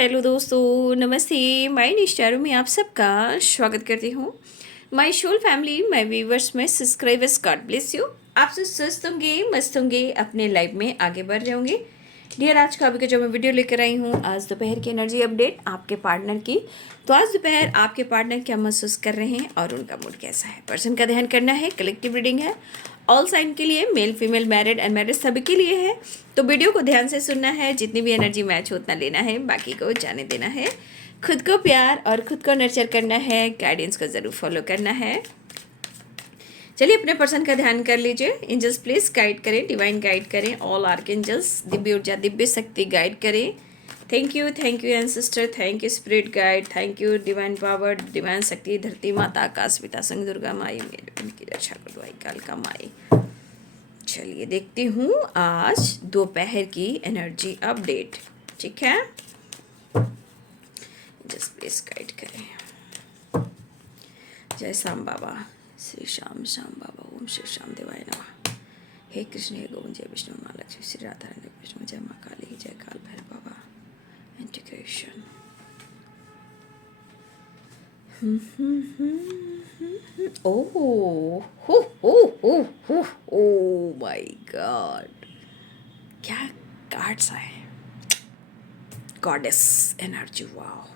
Hello दोस्तों, नमस्ते। My निष्ठारों में आप सबका स्वागत करती हूँ। My soul family, my viewers में सब्सक्राइबर्स, गॉड ब्लेस यू। आप सब स्वस्थ होंगे, मस्त होंगे, अपने लाइफ में आगे बढ़ रहे होंगे। डियर, आज का अभी का जो मैं वीडियो लेकर आई हूँ, आज दोपहर की एनर्जी अपडेट आपके पार्टनर की। तो आज दोपहर आपके पार्टनर क्या महसूस कर रहे हैं और उनका मूड कैसा है, पर्सन का ध्यान करना है। कलेक्टिव रीडिंग है, ऑल साइन के लिए, मेल फीमेल, मैरिड अनमैरिड सभी के लिए है। तो वीडियो को ध्यान से सुनना है, जितनी भी एनर्जी मैच हो उतना लेना है, बाकी को जाने देना है। खुद को प्यार और खुद को नर्चर करना है, गाइडेंस को ज़रूर फॉलो करना है। चलिए अपने पर्सन का ध्यान कर लीजिए। एंजल्स प्लीज गाइड करें, डिवाइन गाइड करें, ऑल आर्क एंजल्स, दिव्य ऊर्जा, दिव्य शक्ति गाइड करें। Thank you ancestor, thank you spirit guide, thank you divine power, divine शक्ति, धरती माता, आकाश पिता, संग दुर्गा माई, मेरे उनकी रक्षा करो, आई कालिका माई। चलिए देखती हूँ आज दोपहर की एनर्जी अपडेट। ठीक है, जस्ट प्लीज गाइड करें। जय श्याम बाबा, श्री श्याम श्याम बाबा, ओम श्री श्याम देवाय नमः। हे कृष्ण, हे गोविंद, जय विष्णु, माँ लक्ष्मी, श्री राधा रानी विष्णु, जय माँ काली, जय काल भैरव बाबा। Integration. Oh oh my god, क्या कार्ड्स आए। गॉडेस एनर्जी, वाओ,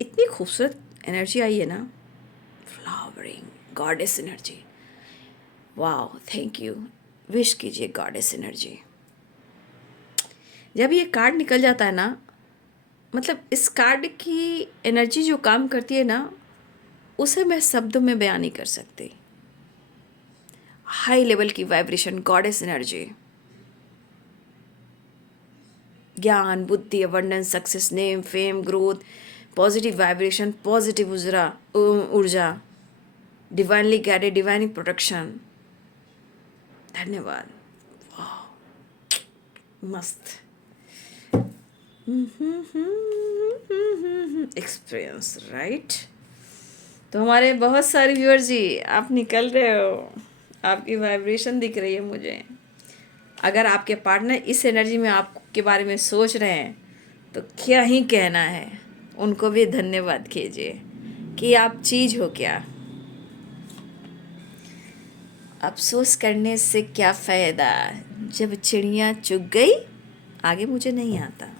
इतनी खूबसूरत एनर्जी आई है ना। Flowering goddess energy, wow, thank you. Wish कीजिए गॉडेस एनर्जी। जब ये कार्ड निकल जाता है ना, मतलब इस कार्ड की एनर्जी जो काम करती है ना, उसे मैं शब्दों में बयान नहीं कर सकती। हाई लेवल की वाइब्रेशन, गॉडेस एनर्जी, ज्ञान, बुद्धि, abundance, success, name, fame, growth, positive vibration, positive ऊर्जा, डिवाइनली गाइडेड, डिवाइन प्रोटेक्शन। धन्यवाद, मस्त एक्सपीरियंस, राइट। तो हमारे बहुत सारे व्यूअर्स जी, आप निकल रहे हो, आपकी वाइब्रेशन दिख रही है मुझे। अगर आपके पार्टनर इस एनर्जी में आपके बारे में सोच रहे हैं तो क्या ही कहना है, उनको भी धन्यवाद कीजिए कि आप चीज़ हो क्या। अफसोस करने से क्या फ़ायदा, जब चिड़िया चुग गई आगे मुझे नहीं आता।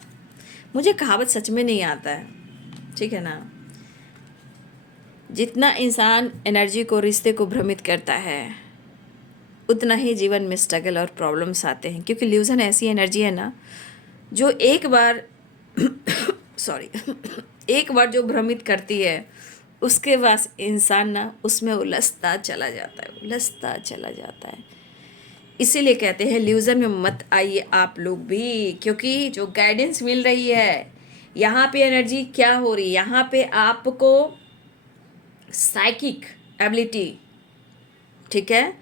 मुझे कहावत सच में नहीं आता है, ठीक है ना। जितना इंसान एनर्जी को, रिश्ते को भ्रमित करता है, उतना ही जीवन में स्ट्रगल और प्रॉब्लम्स आते हैं। क्योंकि इल्यूजन ऐसी एनर्जी है ना, जो एक बार सॉरी एक बार जो भ्रमित करती है, उसके बाद इंसान ना उसमें उलझता चला जाता है। इसीलिए कहते हैं इल्यूजन में मत आइए आप लोग भी, क्योंकि जो गाइडेंस मिल रही है यहाँ पे, एनर्जी क्या हो रही है यहाँ पे, आपको साइकिक एबिलिटी, ठीक है,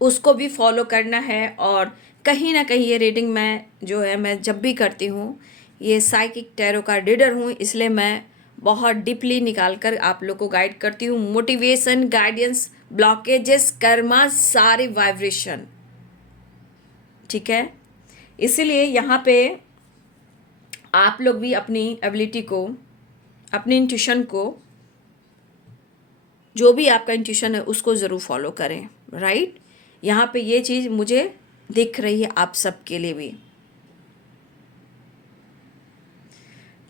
उसको भी फॉलो करना है। और कहीं ना कहीं ये रीडिंग मैं जब भी करती हूँ, ये साइकिक टैरो का रीडर हूँ, इसलिए मैं बहुत डीपली निकाल कर आप लोग को गाइड करती हूँ। मोटिवेशन, गाइडेंस, ब्लॉकेजेस, कर्मा, सारे वाइब्रेशन, ठीक है। इसीलिए यहाँ पे आप लोग भी अपनी एबिलिटी को, अपनी इंट्यूशन को, जो भी आपका इंट्यूशन है उसको ज़रूर फॉलो करें, राइट। यहाँ पे ये चीज़ मुझे दिख रही है आप सबके लिए भी।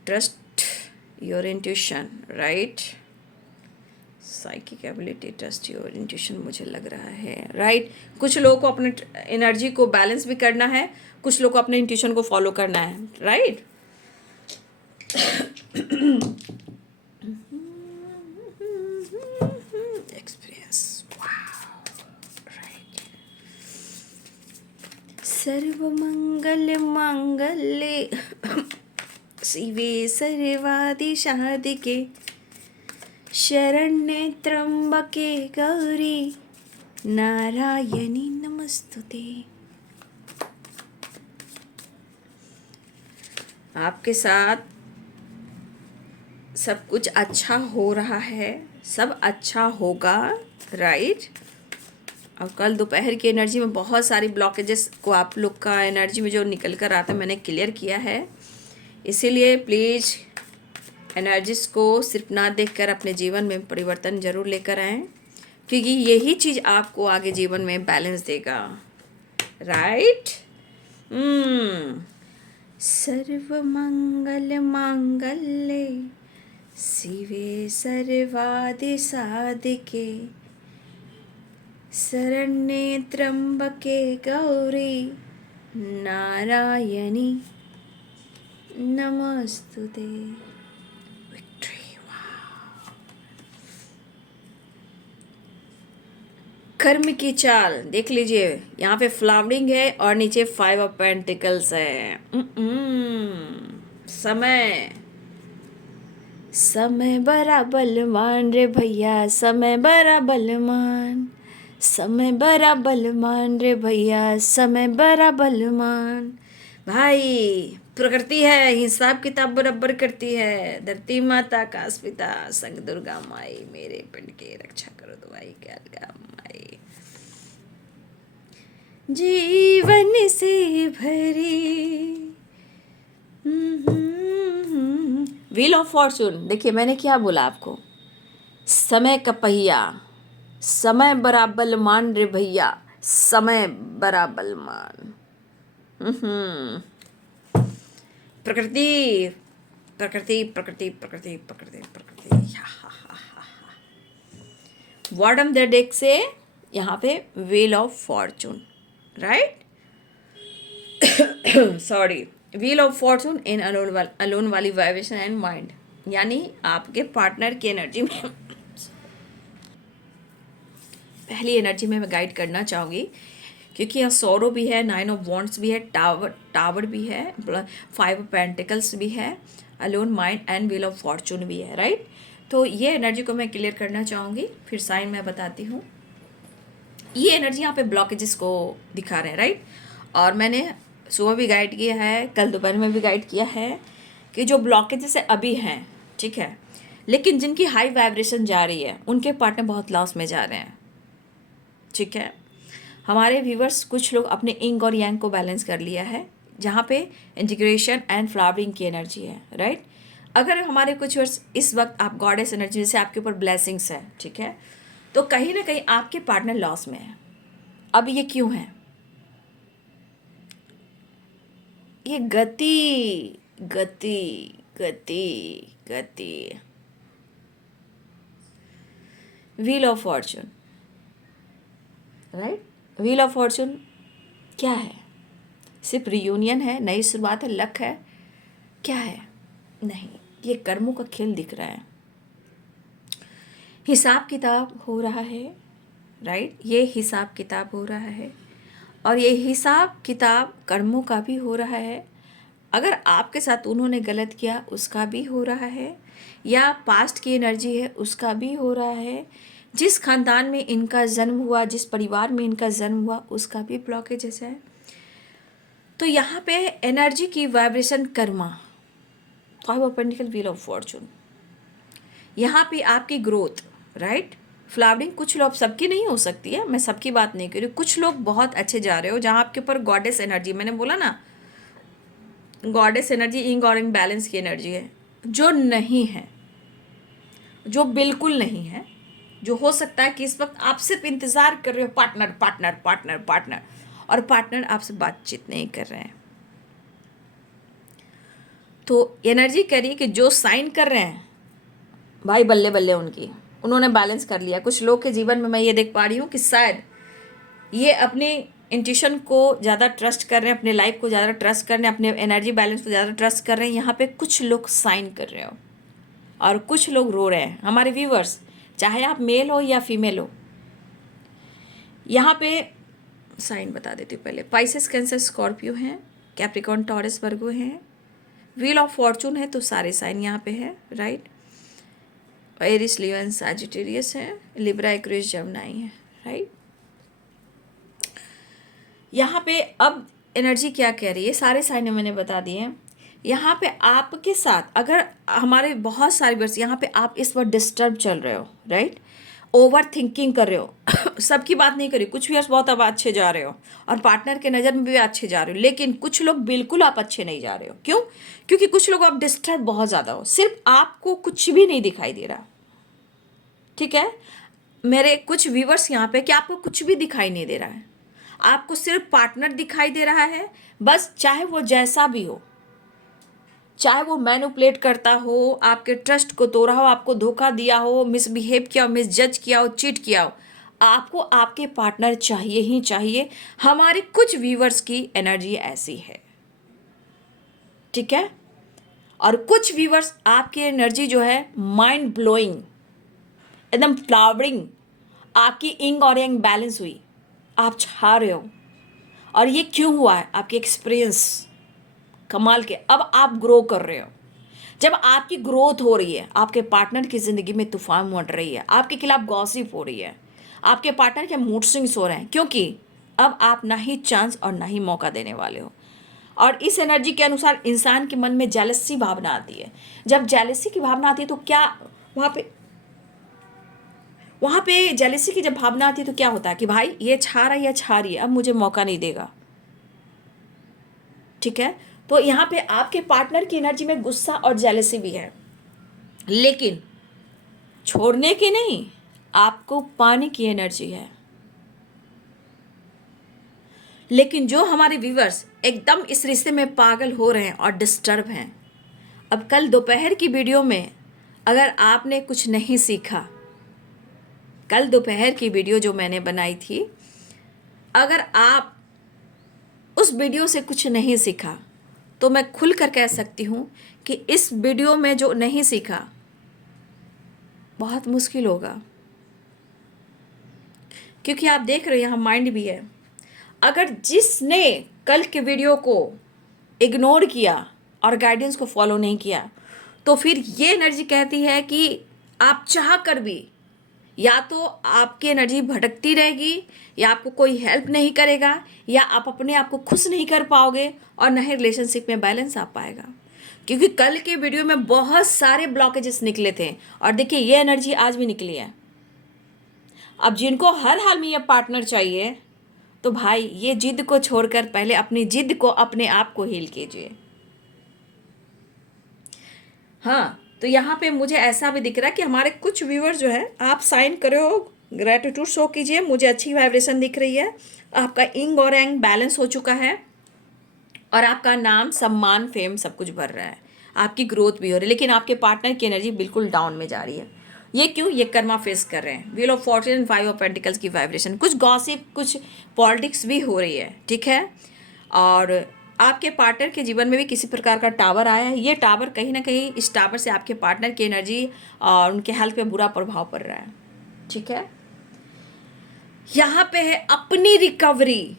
Trust your intuition, right. Psychic ability, trust your intuition, मुझे लग रहा है, राइट। कुछ लोगों को अपने एनर्जी को बैलेंस भी करना है, कुछ लोगों को अपने इंट्यूशन को फॉलो करना है, राइट। सर्वमंगल मांगल्ये शिवे सर्वादिसाधिके शरण्ये त्र्यंबके गौरी नारायणी नमस्तुते। आपके साथ सब कुछ अच्छा हो रहा है, सब अच्छा होगा, राइट। और कल दोपहर की एनर्जी में बहुत सारी ब्लॉकेजेस को आप लोग का एनर्जी में जो निकल कर आता है, मैंने क्लियर किया है। इसीलिए प्लीज़ एनर्जीज को सिर्फ ना देखकर अपने जीवन में परिवर्तन जरूर लेकर आएं, क्योंकि यही चीज़ आपको आगे जीवन में बैलेंस देगा, राइट। सर्वमंगल मांगल्ये शिवे सर्वादि साधिके शरण्ये त्र्यंबके गौरी नारायणी नमस्तुते। कर्म की चाल देख लीजिए, यहाँ पे फ्लावरिंग है और नीचे 5 ऑफ पेंटिकल्स है। समय समय बड़ा बलवान रे भैया, समय बड़ा बलवान, समय बड़ा बलवान रे भैया, समय बड़ा बलवान। भाई प्रकृति है, हिसाब किताब बराबर करती है। धरती माता, आकाश पिता, संग दुर्गा माई, मेरे पिंड के रक्षा करो दुआई क्या माई। जीवन से भरी व्हील ऑफ फॉर्चून। देखिए मैंने क्या बोला आपको, समय का पहिया, समय बराबर मान रे भैया, समय बराबर मान। प्रकृति प्रकृति प्रकृति प्रकृति प्रकृति प्रकृति। बॉटम द डेक से यहाँ पे wheel of Fortune, right. Sorry, wheel of Fortune in alone वाली वाइब्रेशन एंड माइंड, यानी आपके पार्टनर की एनर्जी में पहली एनर्जी में मैं गाइड करना चाहूँगी, क्योंकि यहाँ सोरो भी है, 9 ऑफ वॉन्ड्स भी है, टावर भी है, 5 ऑफ पेंटिकल्स भी है, alone mind and wheel of Fortune भी है, राइट। तो ये एनर्जी को मैं क्लियर करना चाहूँगी, फिर साइन मैं बताती हूँ। ये एनर्जी यहाँ पे ब्लॉकेजेस को दिखा रहे हैं, राइट। और मैंने सुबह भी गाइड किया है, कल दोपहर में भी गाइड किया है कि जो ब्लॉकेजेस अभी हैं, ठीक है, लेकिन जिनकी हाई वाइब्रेशन जा रही है उनके पार्टनर बहुत लॉस में जा रहे हैं, ठीक है। हमारे व्यूवर्स कुछ लोग अपने इंग और यांग को बैलेंस कर लिया है, जहाँ पे इंटीग्रेशन एंड फ्लावरिंग की एनर्जी है, राइट। अगर हमारे कुछ वर्ष इस वक्त आप गॉडेस एनर्जी से आपके ऊपर ब्लेसिंग्स है, ठीक है, तो कहीं ना कहीं आपके पार्टनर लॉस में है। अब ये क्यों है? ये गति गति गति गति, wheel of Fortune, right. Wheel of Fortune क्या है? सिर्फ रियूनियन है, नई शुरुआत है, लक है, क्या है? नहीं, ये कर्मों का खेल दिख रहा है, हिसाब किताब हो रहा है, राइट। ये हिसाब किताब हो रहा है, और ये हिसाब किताब कर्मों का भी हो रहा है। अगर आपके साथ उन्होंने गलत किया उसका भी हो रहा है, या पास्ट की एनर्जी है उसका भी हो रहा है। जिस खानदान में इनका जन्म हुआ, जिस परिवार में इनका जन्म हुआ, उसका भी ब्लॉकेजेस है। तो यहाँ पे एनर्जी की vibration Karma, 5 of pentacle, wheel of Fortune, यहाँ पे आपकी ग्रोथ, राइट। फ्लावरिंग कुछ लोग, सबकी नहीं हो सकती है, मैं सबकी बात नहीं कर रही, कुछ लोग बहुत अच्छे जा रहे हो, जहाँ आपके ऊपर गॉडेस एनर्जी, मैंने बोला ना गॉडेस एनर्जी इंग और इंग बैलेंस की एनर्जी है। जो नहीं है, जो बिल्कुल नहीं है, जो हो सकता है कि इस वक्त आप सिर्फ इंतज़ार कर रहे हो पार्टनर पार्टनर पार्टनर पार्टनर, और पार्टनर आपसे बातचीत नहीं कर रहे हैं, तो एनर्जी करिए कि जो साइन कर रहे हैं भाई बल्ले बल्ले उनकी, उन्होंने बैलेंस कर लिया। कुछ लोग के जीवन में मैं ये देख पा रही हूँ कि शायद ये अपने इंट्यूशन को ज़्यादा ट्रस्ट कर रहे हैं, अपने लाइफ को ज़्यादा ट्रस्ट कर रहे हैं, अपने एनर्जी बैलेंस को ज़्यादा ट्रस्ट कर रहे हैं। यहाँ पे कुछ लोग साइन कर रहे हो और कुछ लोग रो रहे हैं। हमारे व्यूवर्स, चाहे आप मेल हो या फीमेल हो, यहाँ पे साइन बता देती हूँ पहले। पाइसेस, कैंसर, स्कॉर्पियो हैं, कैप्रिकॉर्न, टॉरस, वर्गो हैं, व्हील ऑफ फॉर्चून है, तो सारे साइन यहाँ पे है, right. Aries, Leo and Sagittarius है, लिब्रा, एक्वेरियस, जेमिनी है, राइट। यहाँ पे अब एनर्जी क्या कह रही है, सारे साइन मैंने बता दिए हैं। यहाँ पे आपके साथ अगर हमारे बहुत सारे वर्ष, यहाँ पे आप इस वक्त डिस्टर्ब चल रहे हो, राइट। ओवर थिंकिंग कर रहे हो सबकी बात नहीं करी, कुछ भी बहुत अब अच्छे जा रहे हो और पार्टनर के नज़र में भी अच्छे जा रहे हो, लेकिन कुछ लोग बिल्कुल आप अच्छे नहीं जा रहे हो। क्यों? क्योंकि कुछ लोग आप डिस्टर्ब बहुत ज़्यादा हो, सिर्फ आपको कुछ भी नहीं दिखाई दे रहा। ठीक है, मेरे कुछ व्यूवर्स यहाँ पे कि आपको कुछ भी दिखाई नहीं दे रहा है, आपको सिर्फ पार्टनर दिखाई दे रहा है बस, चाहे वो जैसा भी हो, चाहे वो मैनिपुलेट करता हो, आपके ट्रस्ट को तोड़ा हो, आपको धोखा दिया हो, मिसबिहेव किया हो, मिसजज किया हो, चीट किया हो, आपको आपके पार्टनर चाहिए ही चाहिए। हमारे कुछ व्यूवर्स की एनर्जी ऐसी है, ठीक है। और कुछ व्यूवर्स आपकी एनर्जी जो है माइंड ब्लोइंग, एकदम फ्लावरिंग, आपकी इंग और यंग बैलेंस हुई, आप छा रहे हो। और ये क्यों हुआ है? आपकी एक्सपीरियंस कमाल के, अब आप ग्रो कर रहे हो। जब आपकी ग्रोथ हो रही है, आपके पार्टनर की ज़िंदगी में तूफान मच रही है, आपके खिलाफ गॉसिप हो रही है, आपके पार्टनर के मूड स्विंग्स हो रहे हैं, क्योंकि अब आप ना ही चांस और ना ही मौका देने वाले हो। और इस एनर्जी के अनुसार इंसान के मन में जेलसी भावना आती है। जब जेलसी की भावना आती है तो क्या वहाँ पे जेलसी की जब भावना आती है तो क्या होता है कि भाई ये छा रहा है या छा रही है, अब मुझे मौका नहीं देगा। ठीक है, तो यहाँ पे आपके पार्टनर की एनर्जी में गुस्सा और जेलसी भी है, लेकिन छोड़ने की नहीं, आपको पाने की एनर्जी है। लेकिन जो हमारे व्यूवर्स एकदम इस रिश्ते में पागल हो रहे हैं और डिस्टर्ब हैं, अब कल दोपहर की वीडियो में अगर आपने कुछ नहीं सीखा, कल दोपहर की वीडियो जो मैंने बनाई थी, अगर आप उस वीडियो से कुछ नहीं सीखा तो मैं खुल कर कह सकती हूँ कि इस वीडियो में जो नहीं सीखा बहुत मुश्किल होगा। क्योंकि आप देख रहे हो यहाँ माइंड भी है। अगर जिसने कल के वीडियो को इग्नोर किया और गाइडेंस को फॉलो नहीं किया, तो फिर ये एनर्जी कहती है कि आप चाह कर भी या तो आपकी एनर्जी भटकती रहेगी, या आपको कोई हेल्प नहीं करेगा, या आप अपने आप को खुश नहीं कर पाओगे और न ही रिलेशनशिप में बैलेंस आ पाएगा। क्योंकि कल के वीडियो में बहुत सारे ब्लॉकेजेस निकले थे और देखिए ये एनर्जी आज भी निकली है। अब जिनको हर हाल में ये पार्टनर चाहिए, तो भाई ये जिद को छोड़कर पहले अपनी जिद को, अपने आप को हील कीजिए। हाँ, तो यहाँ पे मुझे ऐसा भी दिख रहा है कि हमारे कुछ व्यूअर्स जो है, आप साइन करे हो, ग्रेटिट्यूड शो कीजिए, मुझे अच्छी वाइब्रेशन दिख रही है, आपका इंग और एंग बैलेंस हो चुका है और आपका नाम, सम्मान, फेम सब कुछ बढ़ रहा है, आपकी ग्रोथ भी हो रही है। लेकिन आपके पार्टनर की एनर्जी बिल्कुल डाउन में जा रही है। ये क्यों? ये कर्मा फेस कर रहे हैं। Wheel of Fortune and 5 of pentacles की वाइब्रेशन, कुछ गॉसिप, कुछ पॉलिटिक्स भी हो रही है, ठीक है। और आपके पार्टनर के जीवन में भी किसी प्रकार का टावर आया है। ये टावर कहीं ना कहीं, इस टावर से आपके पार्टनर की एनर्जी और उनके हेल्थ पे बुरा प्रभाव पड़ रहा है, ठीक है। यहाँ पे है अपनी रिकवरी।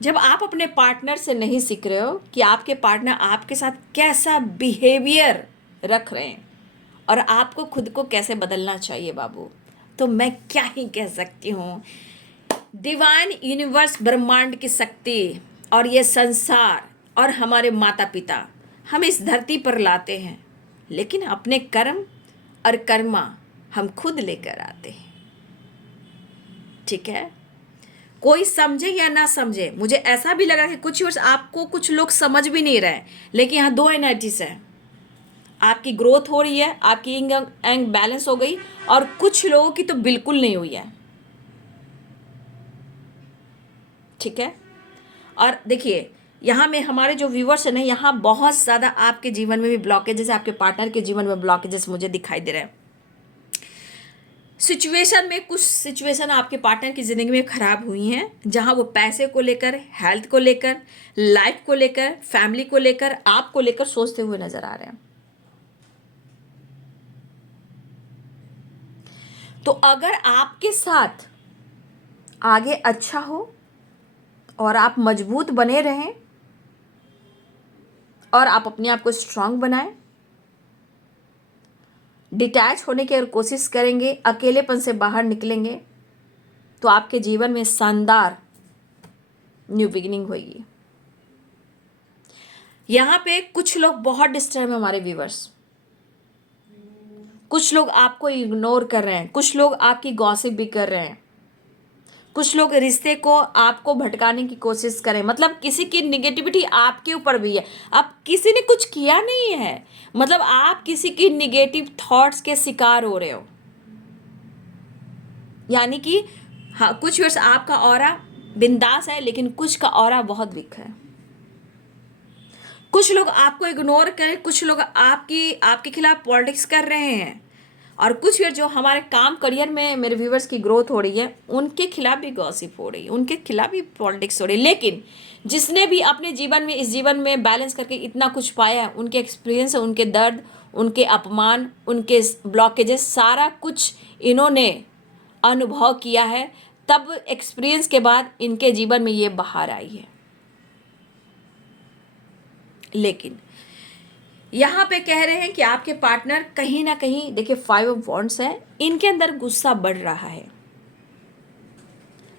जब आप अपने पार्टनर से नहीं सीख रहे हो कि आपके पार्टनर आपके साथ कैसा बिहेवियर रख रहे हैं और आपको खुद को कैसे बदलना चाहिए बाबू, तो मैं क्या ही कह सकती हूँ। डिवाइन यूनिवर्स, ब्रह्मांड की शक्ति और ये संसार और हमारे माता पिता हम इस धरती पर लाते हैं, लेकिन अपने कर्म और कर्मा हम खुद लेकर आते हैं, ठीक है। कोई समझे या ना समझे, मुझे ऐसा भी लगा कि कुछ वर्ष आपको कुछ लोग समझ भी नहीं रहे, लेकिन यहाँ दो एनर्जीज है, आपकी ग्रोथ हो रही है, आपकी इंग एंग बैलेंस हो गई, और कुछ लोगों की तो बिल्कुल नहीं हुई है, ठीक है। और देखिए यहाँ में हमारे जो व्यूवर्स हैं ना, यहाँ बहुत ज़्यादा आपके जीवन में भी ब्लॉकेजेस, आपके पार्टनर के जीवन में ब्लॉकेजेस मुझे दिखाई दे रहे हैं। सिचुएशन में कुछ सिचुएशन आपके पार्टनर की ज़िंदगी में ख़राब हुई हैं, जहाँ वो पैसे को लेकर, हेल्थ को लेकर, लाइफ को लेकर, फैमिली को लेकर, आपको लेकर सोचते हुए नज़र आ रहे हैं। तो अगर आपके साथ आगे अच्छा हो और आप मजबूत बने रहें और आप अपने आप को स्ट्रांग बनाएं, डिटैच होने की अगर कोशिश करेंगे, अकेलेपन से बाहर निकलेंगे, तो आपके जीवन में शानदार न्यू बिगिनिंग होगी। यहाँ पे कुछ लोग बहुत डिस्टर्ब है, हमारे व्यूवर्स, कुछ लोग आपको इग्नोर कर रहे हैं, कुछ लोग आपकी गॉसिप भी कर रहे हैं, कुछ लोग रिश्ते को आपको भटकाने की कोशिश करें, मतलब किसी की निगेटिविटी आपके ऊपर भी है। अब किसी ने कुछ किया नहीं है, मतलब आप किसी की निगेटिव थॉट्स के शिकार हो रहे हो। यानी कि हाँ, कुछ वर्ष आपका ऑरा बिंदास है, लेकिन कुछ का ऑरा बहुत वीक है। कुछ लोग आपको इग्नोर करें, कुछ लोग आपके खिलाफ पॉलिटिक्स कर रहे हैं, और कुछ व्यूअर जो हमारे काम करियर में मेरे व्यूवर्स की ग्रोथ हो रही है, उनके खिलाफ भी गॉसिप हो रही है, उनके खिलाफ भी पॉलिटिक्स हो रही है। लेकिन जिसने भी अपने जीवन में, इस जीवन में बैलेंस करके इतना कुछ पाया, उनके एक्सपीरियंस, उनके दर्द, उनके अपमान, उनके ब्लॉकेजेस, सारा कुछ इन्होंने अनुभव किया है, तब एक्सपीरियंस के बाद इनके जीवन में ये बाहर आई है। लेकिन यहाँ पे कह रहे हैं कि आपके पार्टनर कहीं ना कहीं, देखिए 5 ऑफ वॉन्ड्स है, इनके अंदर गुस्सा बढ़ रहा है,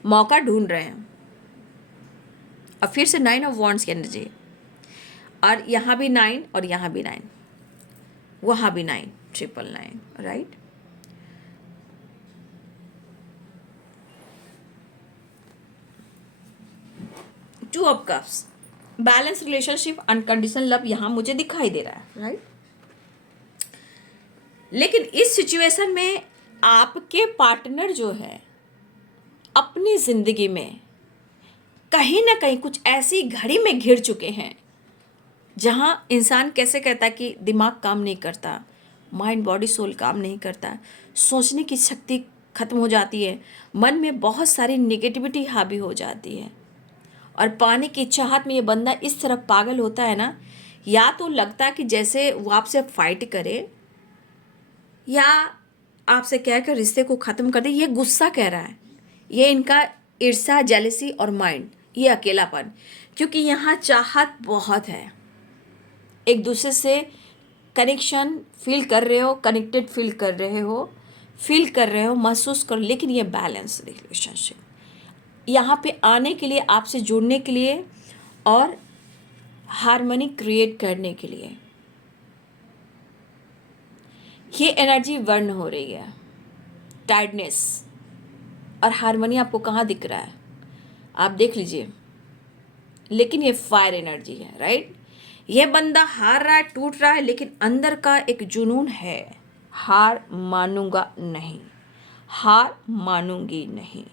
मौका ढूंढ रहे हैं। और फिर से 9 ऑफ वॉन्ड्स की एनर्जी, और यहाँ भी 9 और यहाँ भी 9, वहाँ भी 9, 999, right. Two of cups, balance relationship, unconditional love यहाँ मुझे दिखाई दे रहा है, राइट। लेकिन इस सिचुएशन में आपके पार्टनर जो है अपनी जिंदगी में कहीं ना कहीं कुछ ऐसी घड़ी में घिर चुके हैं जहां इंसान कैसे कहता है कि दिमाग काम नहीं करता, माइंड बॉडी सोल काम नहीं करता, सोचने की शक्ति खत्म हो जाती है, मन में बहुत सारी नेगेटिविटी हावी हो जाती है, और पाने की चाहत में ये बंदा इस तरह पागल होता है ना, या तो लगता है कि जैसे वो आपसे फाइट करे, या आपसे कहकर रिश्ते को ख़त्म कर दे। ये गुस्सा कह रहा है, ये इनका ईर्ष्या, जेलसी और माइंड, ये अकेलापन, क्योंकि यहाँ चाहत बहुत है, एक दूसरे से कनेक्शन फील कर रहे हो, कनेक्टेड फील कर रहे हो, महसूस करो। लेकिन ये बैलेंस रिलेशनशिप यहाँ पे आने के लिए, आपसे जुड़ने के लिए और हार्मनी क्रिएट करने के लिए ये एनर्जी बर्न हो रही है, टायर्डनेस और हार्मनी आपको कहाँ दिख रहा है, आप देख लीजिए। लेकिन ये फायर एनर्जी है, राइट। ये बंदा हार रहा है, टूट रहा है, लेकिन अंदर का एक जुनून है, हार मानूंगा नहीं, हार मानूंगी नहीं।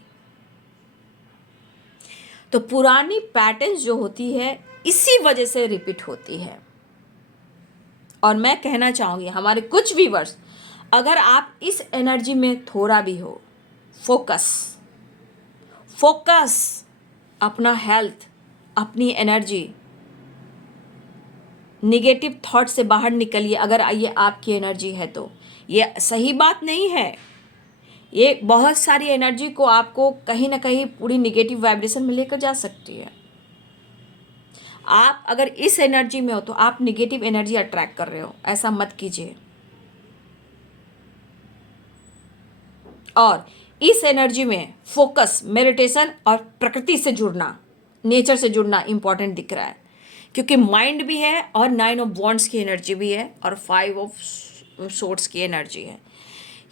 तो पुरानी पैटर्न्स जो होती है इसी वजह से रिपीट होती है। और मैं कहना चाहूँगी हमारे कुछ व्यूअर्स, अगर आप इस एनर्जी में थोड़ा भी हो, फोकस अपना हेल्थ, अपनी एनर्जी, निगेटिव थॉट से बाहर निकलिए। अगर ये आपकी एनर्जी है तो ये सही बात नहीं है, ये बहुत सारी एनर्जी को आपको कहीं ना कहीं पूरी निगेटिव वाइब्रेशन में लेकर जा सकती है। आप अगर इस एनर्जी में हो तो आप निगेटिव एनर्जी अट्रैक्ट कर रहे हो, ऐसा मत कीजिए। और इस एनर्जी में फोकस, मेडिटेशन और प्रकृति से जुड़ना, नेचर से जुड़ना इंपॉर्टेंट दिख रहा है, क्योंकि माइंड भी है और 9 ऑफ वॉन्ड्स की एनर्जी भी है और 5 ऑफ सोर्ड्स की एनर्जी है।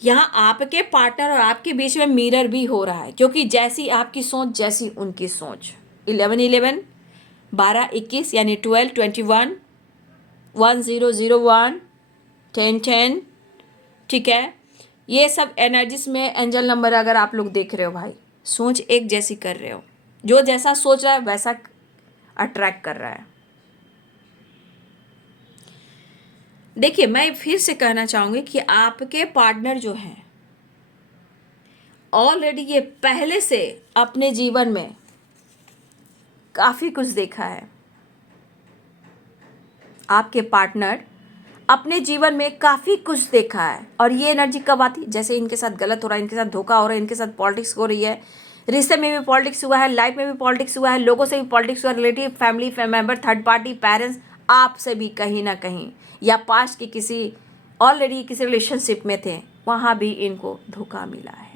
यहाँ आपके पार्टनर और आपके बीच में मिरर भी हो रहा है, क्योंकि जैसी आपकी सोच जैसी उनकी सोच। 11 12 21 यानी 12 21 10 01 10 10, ठीक है। ये सब एनर्जीज में एंजल नंबर अगर आप लोग देख रहे हो भाई, सोच एक जैसी कर रहे हो, जो जैसा सोच रहा है वैसा अट्रैक्ट कर रहा है। देखिए, मैं फिर से कहना चाहूँगी कि आपके पार्टनर जो हैं ऑलरेडी ये पहले से अपने जीवन में काफ़ी कुछ देखा है। आपके पार्टनर अपने जीवन में काफ़ी कुछ देखा है, और ये एनर्जी कब आती, जैसे इनके साथ गलत हो रहा है, इनके साथ धोखा हो रहा है, इनके साथ पॉलिटिक्स हो रही है, रिश्ते में भी पॉलिटिक्स हुआ है, लाइफ में भी पॉलिटिक्स हुआ है, लोगों से भी पॉलिटिक्स हुआ, relative, family member, third party, parents, आपसे भी कहीं ना कहीं, या पास्ट की किसी ऑलरेडी किसी रिलेशनशिप में थे, वहाँ भी इनको धोखा मिला है।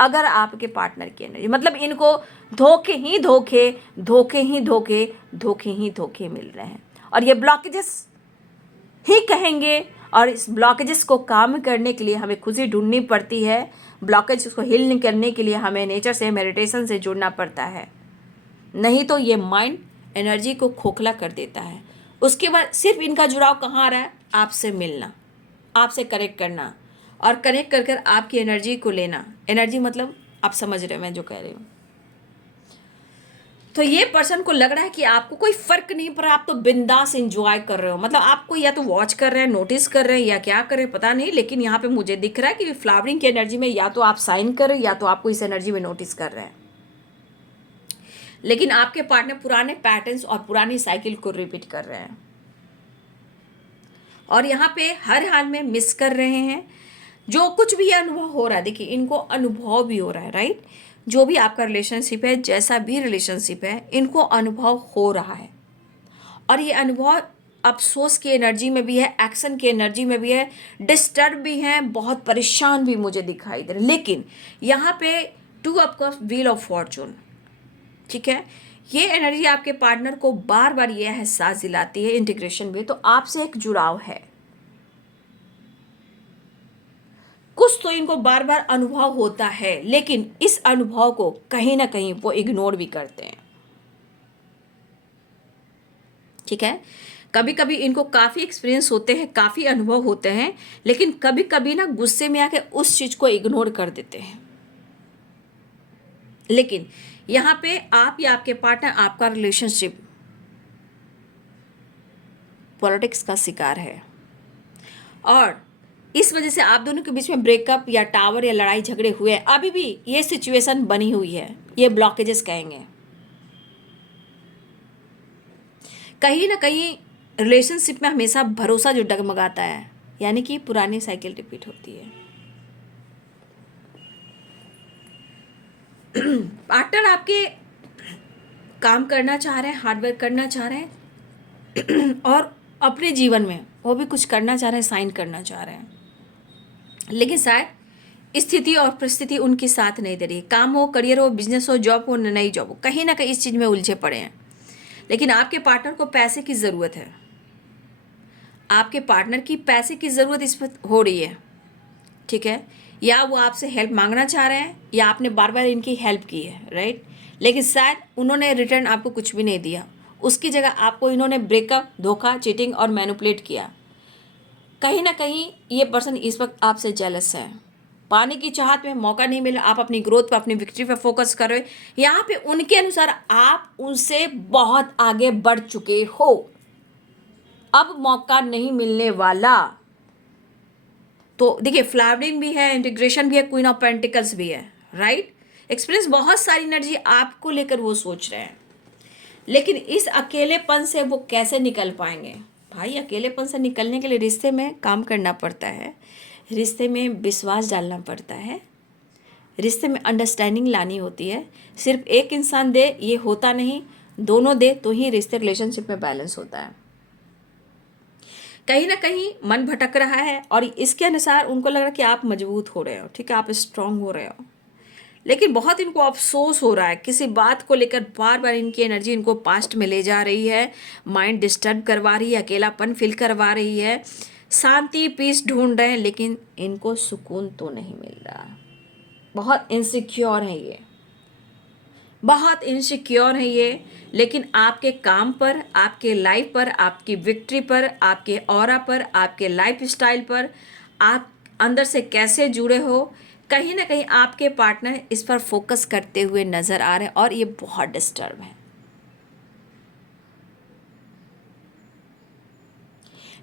अगर आपके पार्टनर की एनर्जी, मतलब इनको धोखे ही धोखे, धोखे ही धोखे, धोखे ही धोखे मिल रहे हैं, और ये ब्लॉकेजेस ही कहेंगे और इस ब्लॉकेजेस को काम करने के लिए हमें खुशी ढूंढनी पड़ती है। ब्लॉकेज को हील करने के लिए हमें नेचर से, मेडिटेशन से जुड़ना पड़ता है, नहीं तो ये माइंड एनर्जी को खोखला कर देता है। उसके बाद सिर्फ इनका जुड़ाव कहाँ आ रहा है? आपसे मिलना, आपसे कनेक्ट करना, और कनेक्ट कर कर आपकी एनर्जी को लेना। एनर्जी मतलब आप समझ रहे हो मैं जो कह रही हूँ। तो ये पर्सन को लग रहा है कि आपको कोई फर्क नहीं पड़ रहा, आप तो बिंदास एंजॉय कर रहे हो। मतलब आपको या तो वॉच कर रहे हैं, नोटिस कर रहे हैं, या क्या कर रहे हैं पता नहीं, लेकिन यहाँ पे मुझे दिख रहा है कि फ्लावरिंग की एनर्जी में या तो आप साइन कर रहे हैं या तो आपको इस एनर्जी में नोटिस कर रहे हैं। लेकिन आपके पार्टनर पुराने पैटर्न्स और पुरानी साइकिल को रिपीट कर रहे हैं और यहाँ पे हर हाल में मिस कर रहे हैं। जो कुछ भी अनुभव हो रहा है, देखिए इनको अनुभव भी हो रहा है, राइट। जो भी आपका रिलेशनशिप है, जैसा भी रिलेशनशिप है, इनको अनुभव हो रहा है और ये अनुभव अफसोस की एनर्जी में भी है, एक्शन की एनर्जी में भी है, डिस्टर्ब भी हैं, बहुत परेशान भी मुझे दिखाई दे रहे हैं। लेकिन यहाँ पे 2 of cups, wheel of Fortune, ठीक है। ये एनर्जी आपके पार्टनर को बार बार ये एहसास दिलाती है, इंटीग्रेशन भी, तो आपसे एक जुड़ाव है। कुछ तो इनको बार बार अनुभव होता है, लेकिन इस अनुभव को कहीं ना कहीं वो इग्नोर भी करते हैं, ठीक है। कभी कभी इनको काफ़ी एक्सपीरियंस होते हैं, काफ़ी अनुभव होते हैं, लेकिन कभी कभी ना गुस्से में आके उस चीज़ को इग्नोर कर देते हैं। लेकिन यहाँ पे आप या आपके पार्टनर, आपका रिलेशनशिप पॉलिटिक्स का शिकार है और इस वजह से आप दोनों के बीच में ब्रेकअप या टावर या लड़ाई झगड़े हुए हैं। अभी भी ये सिचुएशन बनी हुई है, ये ब्लॉकेजेस कहेंगे। कहीं ना कहीं रिलेशनशिप में हमेशा भरोसा जो डगमगाता है, यानी कि पुरानी साइकिल रिपीट होती है। पार्टनर आपके काम करना चाह रहे हैं, हार्डवर्क करना चाह रहे हैं और अपने जीवन में वो भी कुछ करना चाह रहे हैं, साइन करना चाह रहे हैं, लेकिन शायद स्थिति और परिस्थिति उनके साथ नहीं दे रही। काम हो, करियर हो, बिजनेस हो, जॉब हो, नई जॉब हो, कहीं ना कहीं इस चीज़ में उलझे पड़े हैं। लेकिन आपके पार्टनर को पैसे की ज़रूरत है, आपके पार्टनर की पैसे की ज़रूरत इस पर हो रही है, ठीक है। या वो आपसे हेल्प मांगना चाह रहे हैं या आपने बार बार इनकी हेल्प की है, राइट। लेकिन शायद उन्होंने रिटर्न आपको कुछ भी नहीं दिया, उसकी जगह आपको इन्होंने ब्रेकअप, धोखा, चीटिंग और मैनिपुलेट किया। कहीं ना कहीं ये पर्सन इस वक्त आपसे जेलस है, पाने की चाहत में मौका नहीं मिला, आप अपनी ग्रोथ पर, अपनी विक्ट्री पर फोकस कर रहे हो। यहाँ पे उनके अनुसार आप उनसे बहुत आगे बढ़ चुके हो, अब मौका नहीं मिलने वाला। तो देखिए फ्लावरिंग भी है, इंटीग्रेशन भी है, क्वीन ऑफ पेंटिकल्स भी है, राइट। एक्सपीरियंस, बहुत सारी एनर्जी आपको लेकर वो सोच रहे हैं, लेकिन इस अकेलेपन से वो कैसे निकल पाएंगे? भाई अकेलेपन से निकलने के लिए रिश्ते में काम करना पड़ता है, रिश्ते में विश्वास डालना पड़ता है, रिश्ते में अंडरस्टैंडिंग लानी होती है। सिर्फ एक इंसान दे ये होता नहीं, दोनों दे तो ही रिश्ते, रिलेशनशिप में बैलेंस होता है। कहीं ना कहीं मन भटक रहा है और इसके अनुसार उनको लग रहा है कि आप मजबूत हो रहे हो, ठीक है, आप स्ट्रांग हो रहे हो, लेकिन बहुत इनको अफसोस हो रहा है किसी बात को लेकर। बार बार इनकी एनर्जी इनको पास्ट में ले जा रही है, माइंड डिस्टर्ब करवा रही है, अकेलापन फील करवा रही है, शांति, पीस ढूंढ रहे हैं, लेकिन इनको सुकून तो नहीं मिल रहा। बहुत इनसिक्योर है ये, बहुत इनसिक्योर है ये। लेकिन आपके काम पर, आपके लाइफ पर, आपकी विक्ट्री पर, आपके ऑरा पर, आपके लाइफ स्टाइल पर, आप अंदर से कैसे जुड़े हो, कहीं ना कहीं आपके पार्टनर इस पर फोकस करते हुए नज़र आ रहे हैं और ये बहुत डिस्टर्ब है।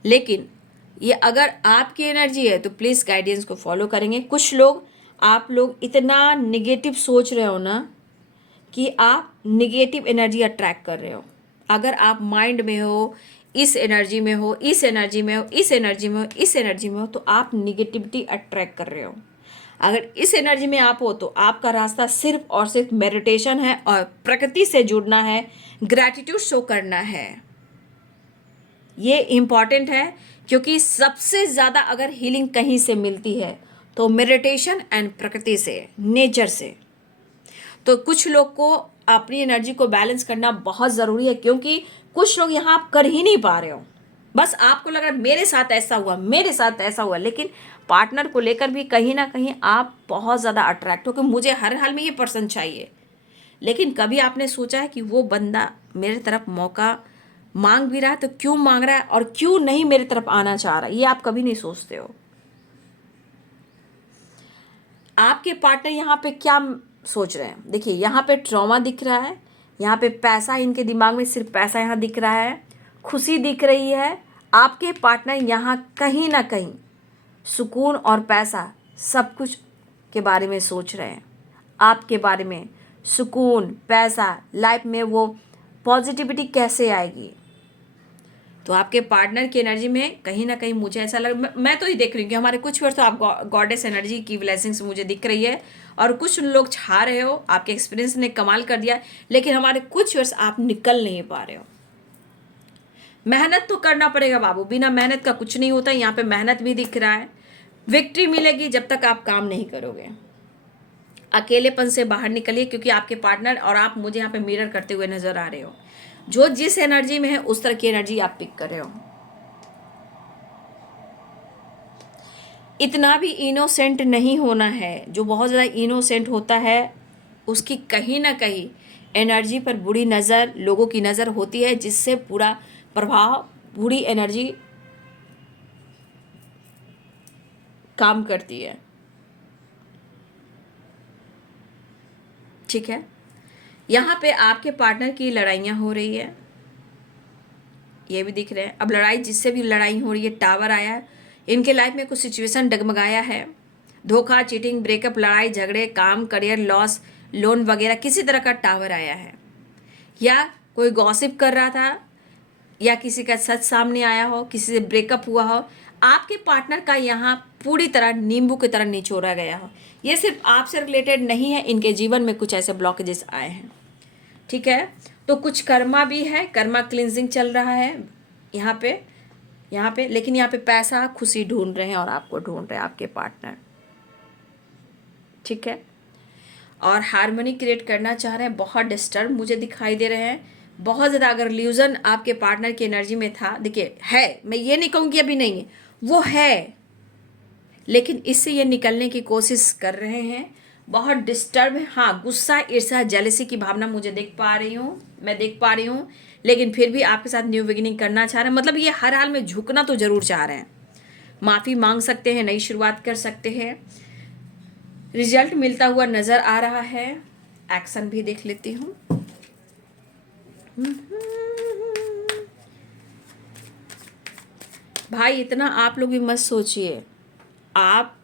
लेकिन ये अगर आपकी एनर्जी है तो प्लीज़ गाइडेंस को फॉलो करेंगे। कुछ लोग, आप लोग इतना निगेटिव सोच रहे हो ना कि आप निगेटिव एनर्जी अट्रैक्ट कर रहे हो। अगर आप माइंड में हो, इस एनर्जी में हो, इस एनर्जी में हो, इस एनर्जी में हो, इस एनर्जी में हो, तो आप निगेटिविटी अट्रैक्ट कर रहे हो। अगर इस एनर्जी में आप हो तो आपका रास्ता सिर्फ और सिर्फ मेडिटेशन है और प्रकृति से जुड़ना है, ग्रैटिट्यूड शो करना है। ये इम्पॉर्टेंट है क्योंकि सबसे ज़्यादा अगर हीलिंग कहीं से मिलती है तो मेडिटेशन एंड प्रकृति से, नेचर से। तो कुछ लोग को अपनी एनर्जी को बैलेंस करना बहुत ज़रूरी है, क्योंकि कुछ लोग यहाँ आप कर ही नहीं पा रहे हो। बस आपको लग रहा है मेरे साथ ऐसा हुआ, मेरे साथ ऐसा हुआ, लेकिन पार्टनर को लेकर भी कहीं ना कहीं आप बहुत ज़्यादा अट्रैक्ट हो कि मुझे हर हाल में ये पर्सन चाहिए। लेकिन कभी आपने सोचा है कि वो बंदा मेरे तरफ मौका मांग भी रहा है तो क्यों मांग रहा है और क्यों नहीं मेरी तरफ आना चाह रहा है, ये आप कभी नहीं सोचते हो। आपके पार्टनर यहाँ पे क्या सोच रहे हैं? देखिए, यहाँ पे ट्रॉमा दिख रहा है, यहाँ पे पैसा, इनके दिमाग में सिर्फ पैसा यहाँ दिख रहा है, खुशी दिख रही है। आपके पार्टनर यहाँ कहीं ना कहीं सुकून और पैसा सब कुछ के बारे में सोच रहे हैं, आपके बारे में। सुकून, पैसा, लाइफ में वो पॉजिटिविटी कैसे आएगी। तो आपके पार्टनर की एनर्जी में कहीं ना कहीं मुझे ऐसा लग, मैं तो ये देख रही हूँ कि हमारे कुछ वर्ष तो आप गॉडेस एनर्जी की ब्लेसिंग्स मुझे दिख रही है और कुछ लोग छा रहे हो, आपके एक्सपीरियंस ने कमाल कर दिया, लेकिन हमारे कुछ वर्ष आप निकल नहीं पा रहे हो। मेहनत तो करना पड़ेगा बाबू, बिना मेहनत का कुछ नहीं होता। यहाँ पे मेहनत भी दिख रहा है। विक्ट्री मिलेगी जब तक आप काम नहीं करोगे। अकेलेपन से बाहर निकलिए, क्योंकि आपके पार्टनर और आप मुझे यहाँ पे मिरर करते हुए नजर आ रहे हो। जो जिस एनर्जी में है उस तरह की एनर्जी आप पिक कर रहे हो। इतना भी इनोसेंट नहीं होना है। जो बहुत ज़्यादा इनोसेंट होता है उसकी कहीं ना कहीं एनर्जी पर बुरी नज़र, लोगों की नज़र होती है, जिससे पूरा प्रभाव, बुरी एनर्जी काम करती है। ठीक है, यहाँ पे आपके पार्टनर की लड़ाइयाँ हो रही है, ये भी दिख रहे हैं। अब लड़ाई, जिससे भी लड़ाई हो रही है, टावर आया है, इनके लाइफ में कुछ सिचुएशन डगमगाया है। धोखा, चीटिंग, ब्रेकअप, लड़ाई झगड़े, काम, करियर लॉस, लोन वगैरह, किसी तरह का टावर आया है। या कोई गॉसिप कर रहा था, या किसी का सच सामने आया हो, किसी से ब्रेकअप हुआ हो, आपके पार्टनर का यहाँ पूरी तरह नींबू की तरह निचोड़ा गया हो। ये सिर्फ आपसे रिलेटेड नहीं है, इनके जीवन में कुछ ऐसे ब्लॉकेजेस आए हैं। ठीक है, तो कुछ कर्मा भी है, कर्मा क्लिनजिंग चल रहा है यहाँ पे। लेकिन यहाँ पे पैसा, खुशी ढूंढ रहे हैं और आपको ढूंढ रहे हैं आपके पार्टनर। ठीक है, और हार्मनी क्रिएट करना चाह रहे हैं। बहुत डिस्टर्ब मुझे दिखाई दे रहे हैं, बहुत ज़्यादा। अगर ल्यूजन आपके पार्टनर की एनर्जी में था, देखिए है, मैं ये नहीं कहूँगी अभी नहीं है, वो है, लेकिन इससे ये निकलने की कोशिश कर रहे हैं। बहुत डिस्टर्ब है। हाँ, गुस्सा, ईर्ष्या, जेलसी की भावना मुझे मैं देख पा रही हूँ, लेकिन फिर भी आपके साथ न्यू बिगिनिंग करना चाह रहे हैं। मतलब ये हर हाल में झुकना तो जरूर चाह रहे हैं। माफ़ी मांग सकते हैं, नई शुरुआत कर सकते हैं। रिजल्ट मिलता हुआ नज़र आ रहा है। एक्शन भी देख लेती हूँ। भाई, इतना आप लोग भी मत सोचिए। आप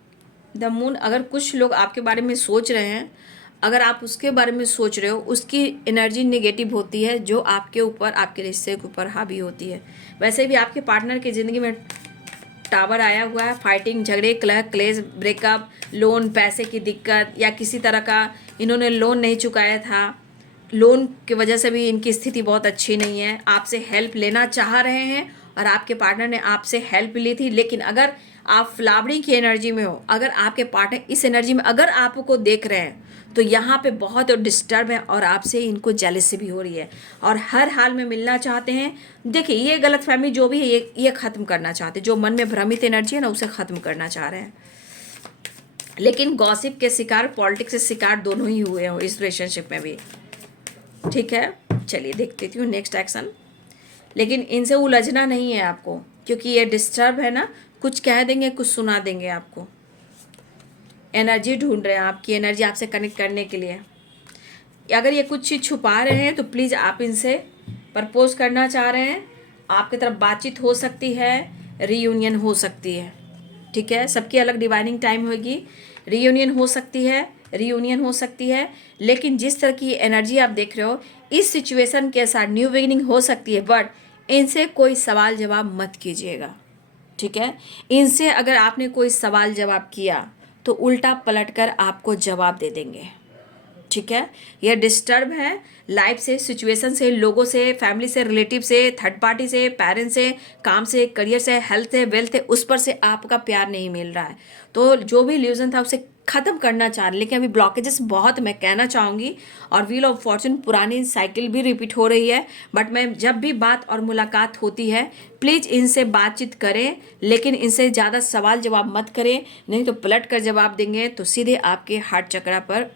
द मून, अगर कुछ लोग आपके बारे में सोच रहे हैं, अगर आप उसके बारे में सोच रहे हो, उसकी एनर्जी नेगेटिव होती है, जो आपके ऊपर, आपके रिश्ते के ऊपर हावी होती है। वैसे भी आपके पार्टनर की ज़िंदगी में टावर आया हुआ है। फाइटिंग, झगड़े, क्लेश, ब्रेकअप, लोन, पैसे की दिक्कत, या किसी तरह का इन्होंने लोन नहीं चुकाया था, लोन की वजह से भी इनकी स्थिति बहुत अच्छी नहीं है। आपसे हेल्प लेना चाह रहे हैं और आपके पार्टनर ने आपसे हेल्प ली थी। लेकिन अगर आप फ्लावरिंग की एनर्जी में हो, अगर आपके पार्टनर इस एनर्जी में अगर आपको देख रहे हैं, तो यहाँ पे बहुत डिस्टर्ब है और आपसे इनको जेलसी भी हो रही है और हर हाल में मिलना चाहते हैं। देखिए, ये गलतफहमी जो भी है, ये ख़त्म करना चाहते हैं। जो मन में भ्रमित एनर्जी है ना, उसे ख़त्म करना चाह रहे हैं। लेकिन गॉसिप के शिकार, पॉलिटिक्स के शिकार दोनों ही हुए हो इस रिलेशनशिप में भी। ठीक है, चलिए देखती हूँ नेक्स्ट एक्शन। लेकिन इनसे उलझना नहीं है आपको, क्योंकि ये डिस्टर्ब है ना, कुछ कह देंगे, कुछ सुना देंगे आपको। एनर्जी ढूंढ रहे हैं, आपकी एनर्जी आपसे कनेक्ट करने के लिए। अगर ये कुछ चीज़ छुपा रहे हैं तो प्लीज़ आप इनसे प्रपोज करना चाह रहे हैं। आपकी तरफ बातचीत हो सकती है, रीयूनियन हो सकती है। ठीक है, सबकी अलग डिवाइनिंग टाइम होगी। रीयूनियन हो सकती है, रीयूनियन हो सकती है। लेकिन जिस तरह की एनर्जी आप देख रहे हो, इस सिचुएशन के साथ न्यू बिगिनिंग हो सकती है, बट इनसे कोई सवाल जवाब मत कीजिएगा। ठीक है, इनसे अगर आपने कोई सवाल जवाब किया तो उल्टा पलटकर आपको जवाब दे देंगे। ठीक है, यह डिस्टर्ब है लाइफ से, सिचुएशन से, लोगों से, फैमिली से, रिलेटिव से, थर्ड पार्टी से, पेरेंट्स से, काम से, करियर से, हेल्थ से, वेल्थ से, उस पर से आपका प्यार नहीं मिल रहा है। तो जो भी इल्यूजन था उसे ख़त्म करना चाह रहे हैं, लेकिन अभी ब्लॉकेजेस बहुत मैं कहना चाहूँगी। और व्हील ऑफ फॉर्चून पुरानी साइकिल भी रिपीट हो रही है, बट मैं जब भी बात और मुलाकात होती है प्लीज़ इनसे बातचीत करें, लेकिन इनसे ज़्यादा सवाल जवाब मत करें, नहीं तो पलट कर जवाब देंगे तो सीधे आपके हार्ट चक्र पर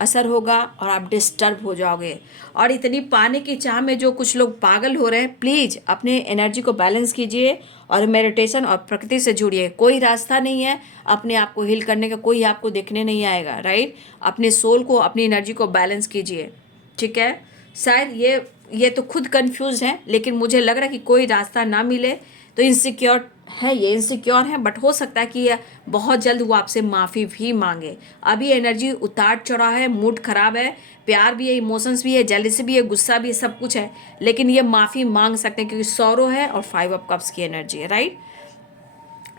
असर होगा और आप डिस्टर्ब हो जाओगे। और इतनी पाने की चाह में जो कुछ लोग पागल हो रहे हैं, प्लीज़ अपने एनर्जी को बैलेंस कीजिए और मेडिटेशन और प्रकृति से जुड़िए। कोई रास्ता नहीं है अपने आप को हील करने का, कोई आपको देखने नहीं आएगा, राइट। अपने सोल को, अपनी एनर्जी को बैलेंस कीजिए, ठीक है। शायद ये तो खुद कंफ्यूज हैं, लेकिन मुझे लग रहा है कि कोई रास्ता ना मिले तो इनसिक्योर है, ये इनसिक्योर है, बट हो सकता है कि ये बहुत जल्द वो आपसे माफ़ी भी मांगे। अभी एनर्जी उतार चढ़ाव है, मूड खराब है, प्यार भी है, इमोशंस भी है, जेलसी भी है, गुस्सा भी है, सब कुछ है, लेकिन ये माफ़ी मांग सकते हैं क्योंकि सौरो है और 5 ऑफ कप्स की एनर्जी है, राइट।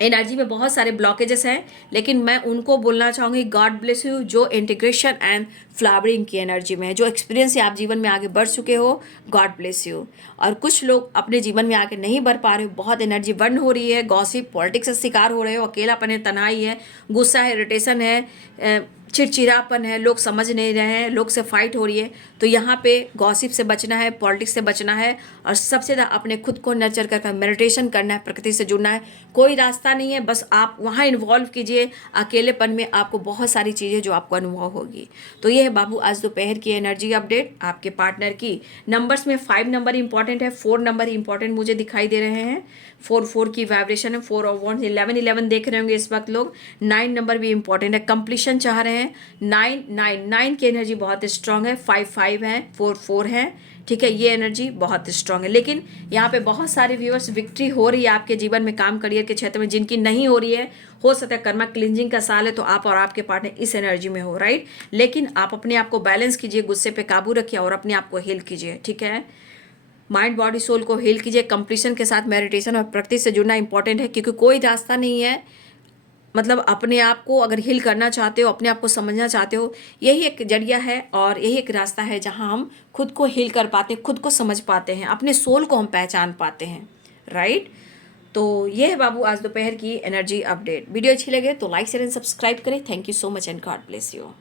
एनर्जी में बहुत सारे ब्लॉकेजेस हैं, लेकिन मैं उनको बोलना चाहूँगी गॉड ब्लेस यू, जो इंटीग्रेशन एंड फ्लावरिंग की एनर्जी में है, जो एक्सपीरियंस से आप जीवन में आगे बढ़ चुके हो, गॉड ब्लेस यू। और कुछ लोग अपने जीवन में आगे नहीं बढ़ पा रहे हो, बहुत एनर्जी बर्न हो रही है, गॉसिप पॉलिटिक्स से शिकार हो रहे हो, अकेलापन है, तनाई है, गुस्सा है, इरिटेशन है, चिड़चिड़ापन है, लोग समझ नहीं रहे हैं, लोग से फाइट हो रही है, तो यहाँ पे गॉसिप से बचना है, पॉलिटिक्स से बचना है, और सबसे ज़्यादा अपने खुद को नर्चर कर मेडिटेशन करना है, प्रकृति से जुड़ना है। कोई रास्ता नहीं है, बस आप वहाँ इन्वॉल्व कीजिए। अकेलेपन में आपको बहुत सारी चीज़ें जो आपको अनुभव होगी। तो ये है बाबू आज दोपहर की एनर्जी अपडेट आपके पार्टनर की। नंबर्स में 5 नंबर इंपॉर्टेंट है, 4 नंबर इंपॉर्टेंट मुझे दिखाई दे रहे हैं। 4 की वाइब्रेशन है, 4 और 1 11 देख रहे होंगे इस वक्त लोग। 9 नंबर भी इंपॉर्टेंट है, कंप्लीशन चाह रहे हैं। 9 की एनर्जी बहुत स्ट्रांग है, 5 है, 4 है, ठीक है। ये एनर्जी बहुत स्ट्रांग है, लेकिन यहाँ पे बहुत सारे व्यूअर्स विक्ट्री हो रही है आपके जीवन में, काम करियर के क्षेत्र में। जिनकी नहीं हो रही है, हो सकता है कर्मा क्लिंजिंग का साल है, तो आप और आपके पार्टनर इस एनर्जी में हो, राइट। लेकिन आप अपने आप को बैलेंस कीजिए, गुस्से पे काबू रखिए और अपने आप को हील कीजिए, ठीक है। माइंड बॉडी सोल को हील कीजिए। कंप्लीशन के साथ मेडिटेशन और प्रकृति से जुड़ना इंपॉर्टेंट है, क्योंकि कोई रास्ता नहीं है, मतलब अपने आप को अगर हील करना चाहते हो, अपने आप को समझना चाहते हो, यही एक जरिया है और यही एक रास्ता है जहां हम खुद को हील कर पाते हैं, खुद को समझ पाते हैं, अपने सोल को हम पहचान पाते हैं, राइट। तो ये है बाबू आज दोपहर की एनर्जी अपडेट। वीडियो अच्छी लगे तो लाइक शेयर एंड सब्सक्राइब करें। Thank you so much and God bless you.